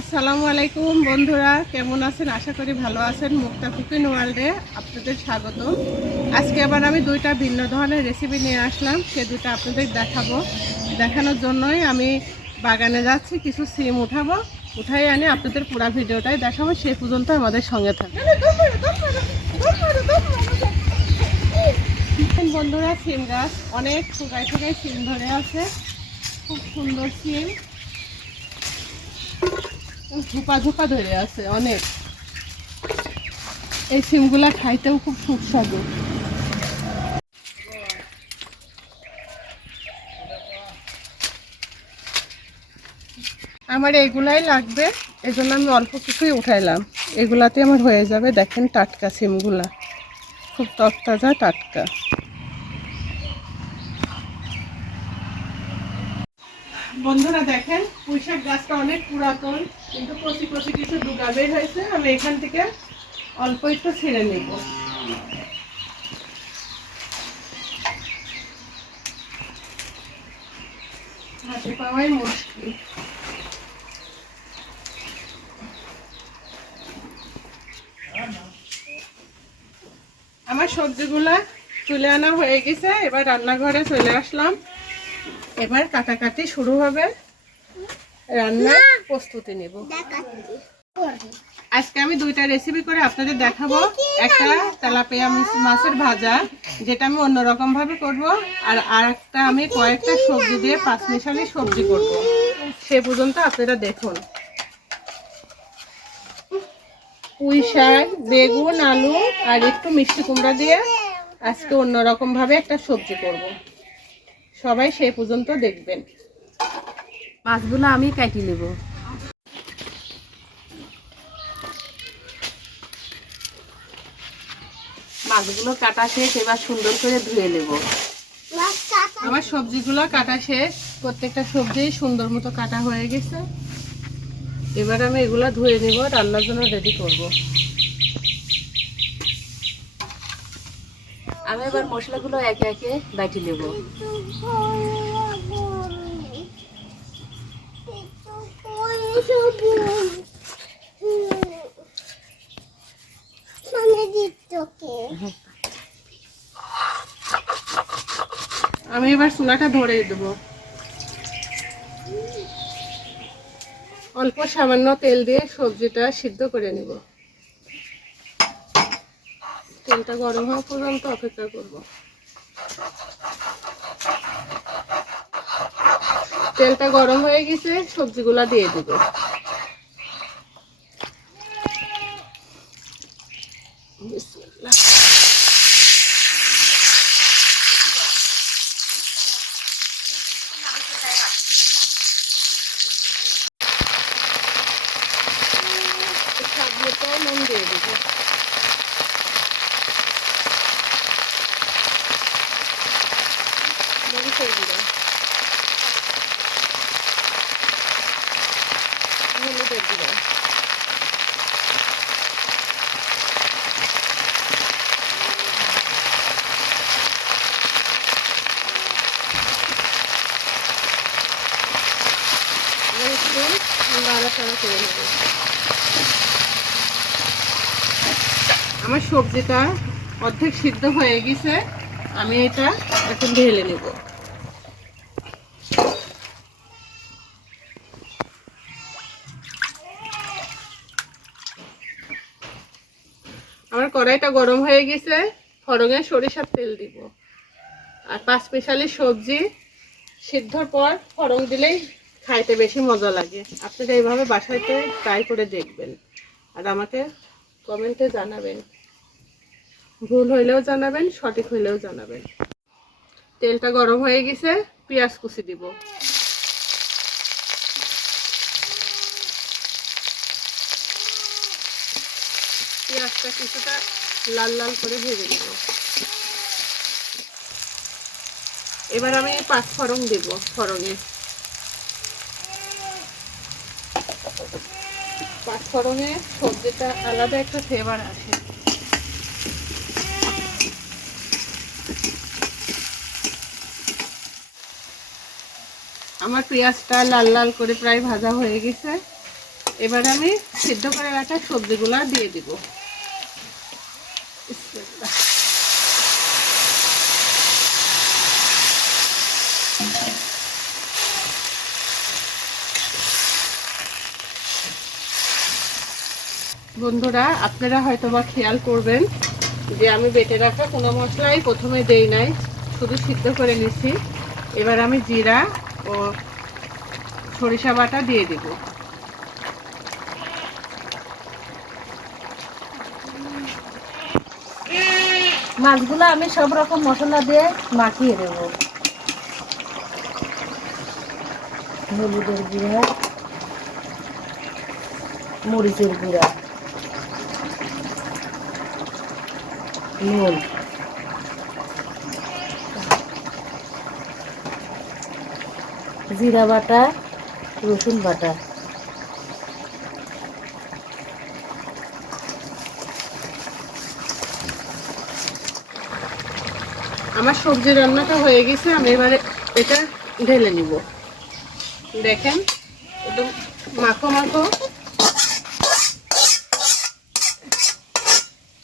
আসসালামু আলাইকুম বন্ধুরা, কেমন আছেন? আশা করি ভালো আছেন। মুক্তা কুকিং ওয়ার্ল্ডে আপনাদের স্বাগত। আজকে আবার আমি দুইটা ভিন্ন ধরনের রেসিপি নিয়ে আসলাম, সে দুটো আপনাদের দেখানোর জন্যই আমি বাগানে যাচ্ছি। কিছু সিম উঠাই আনি আপনাদের পুরো ভিডিওটাই দেখাবো। সে পর্যন্ত আমাদের সঙ্গে থাকবে। বন্ধুরা, সিম গাছ অনেক ঠোকায় সিম ধরে আছে, খুব সুন্দর সিম, ঝোপা ঝোপা ধরে আছে অনেক। এই সিমগুলা খাইতেও খুব সুস্বাদু। আমার এইগুলাই লাগবে, এজন্য আমি অল্প কিছুই উঠাইলাম। এগুলাতে আমার হয়ে যাবে। দেখেন টাটকা সিমগুলা, খুব তরতাজা টাটকা। বন্ধুরা দেখেন, পুঁইশাক গাছটা অনেক পুরাতন, কিন্তু কচি কচি কিছু ডুগা বের হয়েছে। আমি এখান থেকে অল্প একটু ছিঁড়ে নেব। হাতে পাওয়াই মুশকিল। আমার সবজিগুলা তুলে আনা হয়ে গেছে, এবার রান্নাঘরে চলে আসলাম। এবার কাটাকাটি শুরু হবে, রান্নার প্রস্তুতি নেব। আজকে আমি দুইটা রেসিপি করে আপনাদের দেখাবো। একটা তেলাপিয়া মাছের ভাজা, যেটা আমি অন্যরকম ভাবে করব, আর আরেকটা আমি কয়েকটা সবজি দিয়ে পাঁচমিশালি সবজি করব। সে পর্যন্ত আপনারা দেখুন। পুঁই শাক, বেগুন, আলু আর একটু মিষ্টি কুমড়া দিয়ে আজকে অন্যরকম ভাবে একটা সবজি করব। সবাই সেই পর্যন্ত দেখবেন। মাছগুলো আমি কাটি নেব। মাছগুলো কাটা শেষ, এবার সুন্দর করে ধুয়ে নেব। আমার সবজিগুলো কাটা শেষ, প্রত্যেকটা সবজি সুন্দর মতো কাটা হয়ে গেছে। এবার আমি এগুলো ধুয়ে নিব, রান্নার জন্য রেডি করব। আমি এবার মশলাগুলো একে একে বাটি নেব। আমি এবার চুলাটা ধরে দেব। অল্প সামান্য তেল দিয়ে সবজিটা সিদ্ধ করে নিব। তেলটা গরম হওয়া পর্যন্ত অপেক্ষা করব। তেলটা গরম হয়ে গেছে, সবজিগুলা দিয়ে দেব। বিসমিল্লাহ। স্বাদ মতো নুন দিয়ে দেব। মরিচের গুঁড়া, হলুদের গুঁড়া, একটু নাড়াচাড়া করে নেব। আমার সবজিটা অর্ধেক সিদ্ধ হয়ে গেছে, আমি এটা এখন ঢেলে নেব। আমার কড়াইটা গরম হয়ে গেছে, ফড়ঙে সরিষার তেল দিব। আর পাঁচমিশালি সবজি সিদ্ধর পর ফড়ং দিলেই খাইতে বেশি মজা লাগে। আপনারা এইভাবে বাসাইতে ট্রাই করে দেখবেন, আর আমাকে কমেন্টে জানাবেন। ভুল হইলেও জানাবেন, সঠিক হইলেও জানাবেন। তেলটা গরম হয়ে গেছে, পেঁয়াজ কুচি দিব। পেঁয়াজটা কিছুটা লাল লাল করে ভেজে নেব। এবার আমি পাঁচ ফোড়ন দেব। ফোড়নে পাঁচ ফোড়নে সবজিটা আলাদা একটা ফ্লেভার আসে। আমার পেঁয়াজটা লাল লাল করে প্রায় ভাজা হয়ে গেছে, এবার আমি সিদ্ধ করে রাখা সবজিগুলো দিয়ে দিব। বন্ধুরা, আপনারা হয়তো বা খেয়াল করবেন যে আমি বেটে রাখা কোনো মশলাই প্রথমে দেই নাই, শুধু সিদ্ধ করে নিছি। এবার আমি জিরা ও সরিষা বাটা দিয়ে দিব। মাছগুলো আমি সব রকম মশলা দিয়ে মাখিয়ে দেব। হলুদের গুঁড়া, মরিচের গুঁড়া, নুন, জিরা বাটা, রসুন বাটা। আমার সবজি রান্নাটা হয়ে গেছে, আমি এবারে এটা ঢেলে নিব। দেখেন একদম মাখো মাখো।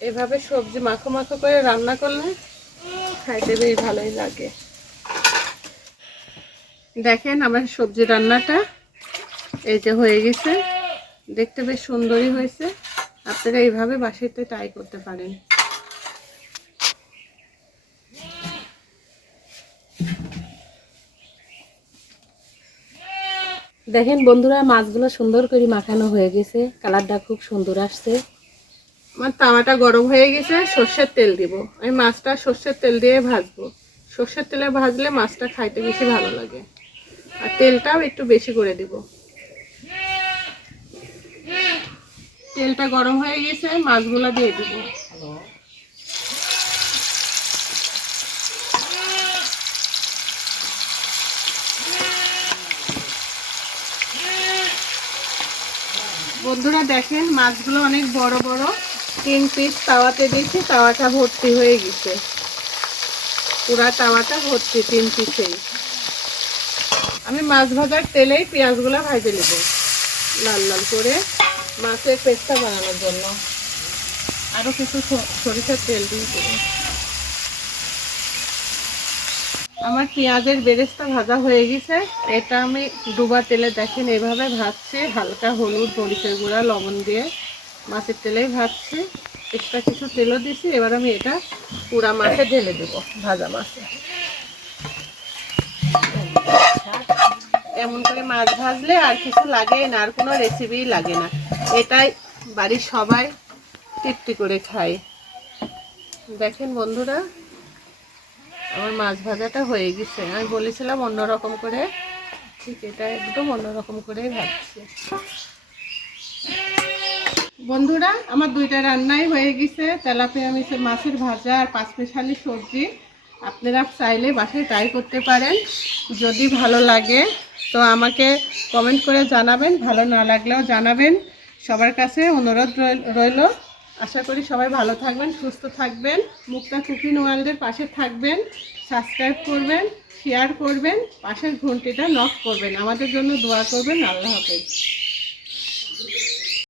এভাবে সবজি মাখো মাখো করে রান্না করলে খাইতে বেশ ভালোই লাগে। দেখেন আমার সবজি রান্নাটা এই যে হয়ে গেছে, দেখতে বেশ সুন্দরই হয়েছে। আপনারা এইভাবে বাসাতে ট্রাই করতে পারেন। দেখেন বন্ধুরা, মাছগুলো সুন্দর করে মাখানো হয়ে গেছে, কালারটা খুব সুন্দর আসছে। আমার তাওয়াটা গরম হয়ে গেছে, সর্ষের তেল দিব। আমি মাছটা সর্ষের তেল দিয়ে ভাজবো। সর্ষের তেলে ভাজলে মাছটা খাইতে বেশি ভালো লাগে, আর তেলটাও একটু বেশি করে দিব। তেলটা গরম হয়ে গেছে, মাছগুলো দিয়ে দিব। বন্ধুরা দেখেন, মাছগুলো অনেক বড় বড়, 3 পিস তাওয়াতে দিয়েছি, তাওয়াটা ভর্তি হয়ে গেছে। পুরা তাওয়াটা ভর্তি 3 পিসেই। আমি মাছ ভাজার তেলেই পেঁয়াজগুলো ভাজে নেব লাল লাল করে, মাছের পেস্টটা বানানোর জন্য। আরো কিছু সরিষার তেল দিয়ে দেবো। আমার পেঁয়াজের বেরেস্তা ভাজা হয়ে গেছে। এটা আমি ডুবা তেলে দেখেন এভাবে ভাজছি, হালকা হলুদ, মরিচের গুঁড়া, লবণ দিয়ে মাছের তেলেই ভাজছি। এক্সট্রা কিছু তেলও দিছি। এবার আমি এটা পুরা মাছে ঢেলে দেবো, ভাজা মাছে। এমন করে মাছ ভাজলে আর কিছু লাগে না, আর কোনো রেসিপি লাগে না। এটাই বাড়ির সবাই তৃপ্তি করে খায়। দেখেন বন্ধুরা, আমার মাছ ভাজাটা হয়ে গেছে। আমি বলেছিলাম অন্যরকম করে, ঠিক এটা একদম অন্যরকম করেই ভাজছি। বন্ধুরা, আমার 2টা রান্নাই হয়ে গেছে, তেলাপিয়া মাছের ভাজা আর 5 মিশালি সবজি। আপনারা চাইলে বাসায় ট্রাই করতে পারেন। যদি ভালো লাগে তো আমাকে কমেন্ট করে জানাবেন, ভালো না লাগলেও জানাবেন। সবার কাছে অনুরোধ রইল। আশা করি সবাই ভালো থাকবেন, সুস্থ থাকবেন। মুক্তা কুকিং ওয়ার্ল্ডের পাশে থাকবেন, সাবস্ক্রাইব করবেন, শেয়ার করবেন, পাশের ঘন্টিটা নক করবেন, আমাদের জন্য দোয়া করবেন। আল্লাহ হাফেজ।